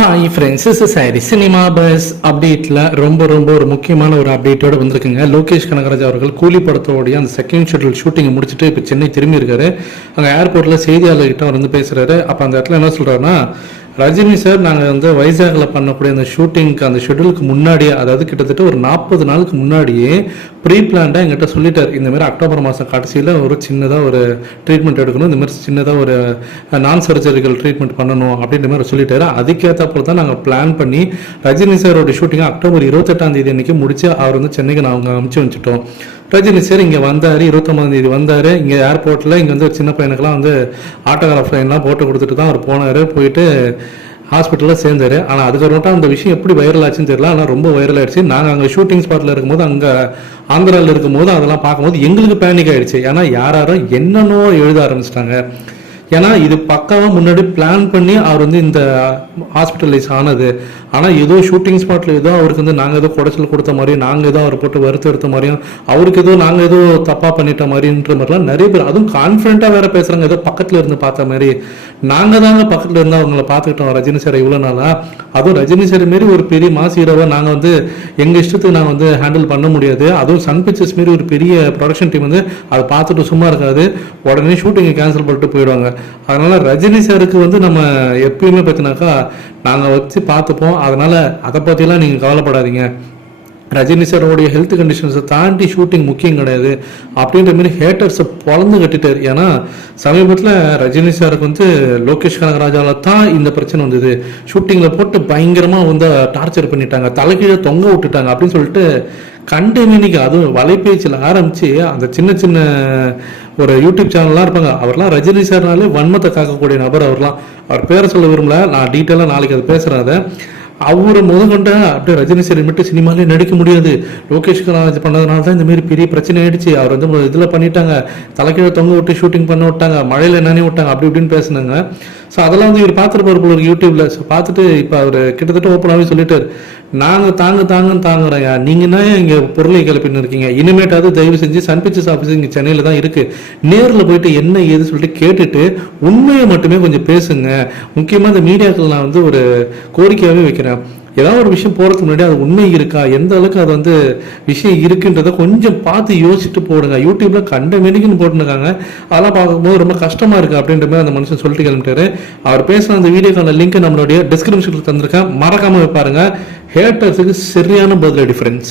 Hi friends is sorry cinema buzz அப்டேட்டில் ரொம்ப ரொம்ப ஒரு முக்கியமான ஒரு அப்டேட்டோட வந்திருக்குங்க. லோகேஷ் கனகராஜ் அவர்கள் கூலி படத்தோடைய அந்த செகண்ட் ஷெட்யூல் ஷூட்டிங்கை முடிச்சுட்டு இப்போ சென்னை திரும்பி இருக்காரு. அங்கே ஏர்போர்ட்டில் செய்தியாளர்கிட்ட அவர் வந்து பேசுகிறாரு அப்போ அந்த இடத்துல என்ன சொல்கிறாருன்னா ரஜினி சார் நாங்கள் வந்து வைசாகில் பண்ணக்கூடிய அந்த ஷூட்டிங்க்கு அந்த ஷெட்யூலுக்கு முன்னாடியே அதாவது கிட்டத்தட்ட ஒரு நாற்பது நாளுக்கு முன்னாடியே ப்ரீ பிளான்டாக எங்கிட்ட சொல்லிட்டார். இந்தமாரி அக்டோபர் மாதம் கடைசியில் ஒரு சின்னதாக ஒரு ட்ரீட்மெண்ட் எடுக்கணும். இந்தமாதிரி சின்னதாக ஒரு நான் சர்ஜரிக்கல் ட்ரீட்மெண்ட் பண்ணணும் அப்படின்ற மாதிரி சொல்லிட்டாரு. அதுக்கேற்றப்போ தான் நாங்கள் பிளான் பண்ணி ரஜினி சாரோட ஷூட்டிங்கை அக்டோபர் இருபத்தெட்டாம் தேதி அன்னைக்கு முடிச்சு அவர் வந்து சென்னைக்கு நாங்கள் அமுச்சு வச்சுட்டோம். ரஜினி சார் இங்கே வந்தார் இருபத்தொம்பதாம் தேதி வந்தார். இங்கே ஏர்போர்ட்டில் இங்கே வந்து ஒரு சின்ன பையனுக்கெல்லாம் வந்து ஆட்டோகிராஃப் லைன்லாம் போட்டு கொடுத்துட்டு தான் அவர் போனார். போயிட்டு ஹாஸ்பிட்டலில் சேர்ந்தார். ஆனால் அதுக்கப்புறமேட்டா அந்த விஷயம் எப்படி வைரல் ஆச்சுன்னு தெரியல. ஆனால் ரொம்ப வைரல் ஆயிடுச்சு. நாங்கள் அங்கே ஷூட்டிங் ஸ்பாட்டில் இருக்கும்போது அங்கே ஆந்திராவில் இருக்கும்போது அதெல்லாம் பார்க்கும்போது எங்களுக்கு பேனிக் ஆயிடுச்சு. ஏன்னா யார் யாரும் என்னென்னோ எழுத ஆரம்பிச்சிட்டாங்க. ஏன்னா இது பக்காவாக முன்னாடி பிளான் பண்ணி அவர் வந்து இந்த ஹாஸ்பிட்டலைஸ் ஆனது. ஆனால் ஏதோ ஷூட்டிங் ஸ்பாட்டில் ஏதோ அவருக்கு வந்து நாங்கள் ஏதோ குடைச்சல் கொடுத்த மாதிரியும் நாங்கள் ஏதோ அவரை போட்டு வருத்த எடுத்த மாதிரியும் அவருக்கு ஏதோ நாங்கள் ஏதோ தப்பாக பண்ணிட்ட மாதிரின்ற மாதிரிலாம் நிறைய பேர் அதுவும் கான்ஃபிடண்ட்டாக வேற பேசுகிறாங்க ஏதோ பக்கத்தில் இருந்து பார்த்த மாதிரி. நாங்கள் தாங்க பக்கத்தில் இருந்து அவங்கள பார்த்துக்கிட்டோம் ரஜினி சார் இவ்வளோ நாளாக அதுவும் ரஜினி சார் மாரி ஒரு பெரிய மாஸ் ஹீரோவை நாங்கள் வந்து எங்கள் இஷ்டத்துக்கு நாங்கள் வந்து ஹேண்டில் பண்ண முடியாது. அதுவும் சன் பிக்சர்ஸ் மாரி ஒரு பெரிய ப்ரொடக்ஷன் டீம் வந்து அதை பார்த்துட்டு சும்மா இருக்காது. உடனே ஷூட்டிங்கை கேன்சல் பண்ணிட்டு போயிடுவாங்க. அதனால ரஜினி சாருக்கு வந்து நம்ம எப்பயுமே பார்த்தினாக்கா நாங்கள் வச்சு பார்த்துப்போம். அதனால அதை பற்றிலாம் நீங்கள் கவலைப்படாதீங்க. ரஜினி சாரோடைய ஹெல்த் கண்டிஷன்ஸை தாண்டி ஷூட்டிங் முக்கியம் கிடையாது. அப்படின்ற மாதிரி ஹேட்டர்ஸை பொழந்து கட்டிட்டார். ஏன்னா சமீபத்தில் ரஜினி சாருக்கு வந்து லோகேஷ் கனகராஜால தான் இந்த பிரச்சனை வந்தது. ஷூட்டிங்கில் போட்டு பயங்கரமாக வந்து டார்ச்சர் பண்ணிட்டாங்க. தலைகீழ தொங்க விட்டுட்டாங்க அப்படின்னு சொல்லிட்டு கண்டினியூனிக்கு அதுவும் வலைபேச்சில் ஆரம்பித்து அந்த சின்ன சின்ன ஒரு யூடியூப் சேனல்லாம் இருப்பாங்க. அவர்லாம் ரஜினி சார்னாலே வன்மத்தை காக்கக்கூடிய நபர் அவர்லாம். அவர் பேரை சொல்ல விரும்பல. நான் டீட்டெயிலாக நாளைக்கு அதை பேசுகிறேன் அதை. அவரை முதற்கொண்ட அப்படியே ரஜினி சார் மட்டும் சினிமாலே நடிக்க முடியாது. லோகேஷ் கனகராஜ் பண்ணதுனால தான் இந்த மாதிரி பெரிய பிரச்சனை ஆயிடுச்சு. அவர் வந்து இதில் பண்ணிட்டாங்க. தலைக்கீழே தொங்க விட்டு ஷூட்டிங் பண்ண விட்டாங்க. மழையில் நினைவு விட்டாங்க. அப்படி இப்படின்னு பேசுனாங்க. ஸோ அதெல்லாம் வந்து இவர் பார்த்துருப்பார் போல யூடியூப்ல ஸோ பார்த்துட்டு இப்போ அவர் கிட்டத்தட்ட ஓப்பனாகவே சொல்லிட்டார். நாங்கள் தாங்க தாங்கன்னு தாங்குறேங்க நீங்கள் என்ன இங்கே பொருளை கிளப்பின்னு இருக்கீங்க? இனிமேட்டாவது தயவு செஞ்சு சன் பிக்சர்ஸ் ஆஃபீஸ் இங்கே சென்னையில் தான் இருக்குது நேரில் போயிட்டு என்ன ஏது சொல்லிட்டு கேட்டுட்டு உண்மையை மட்டுமே கொஞ்சம் பேசுங்க. முக்கியமாக இந்த மீடியாக்கள் நான் வந்து ஒரு கோரிக்கையாகவே வைக்கிறேன். ஏதாவது ஒரு விஷயம் போகிறதுக்கு முன்னாடி அது உண்மை இருக்கா? எந்த அளவுக்கு அது வந்து விஷயம் இருக்குன்றதை கொஞ்சம் பார்த்து யோசிச்சுட்டு போடுங்க. யூடியூப்பில் கண்ட மெனிக்குன்னு போட்டுருக்காங்க அதெல்லாம் பார்க்கும்போது ரொம்ப கஷ்டமாக இருக்கு அப்படின்ற மாதிரி அந்த மனுஷன் சொல்லிட்டு கிளம்பிட்டாரு. அவர் பேசின அந்த வீடியோக்கான லிங்க் நம்மளுடைய டிஸ்கிரிப்ஷனில் தந்திருக்கேன். மறக்காம பாருங்க. ஹேட்டர்ஸுக்கு சரியான பதில் டிஃபரன்ஸ்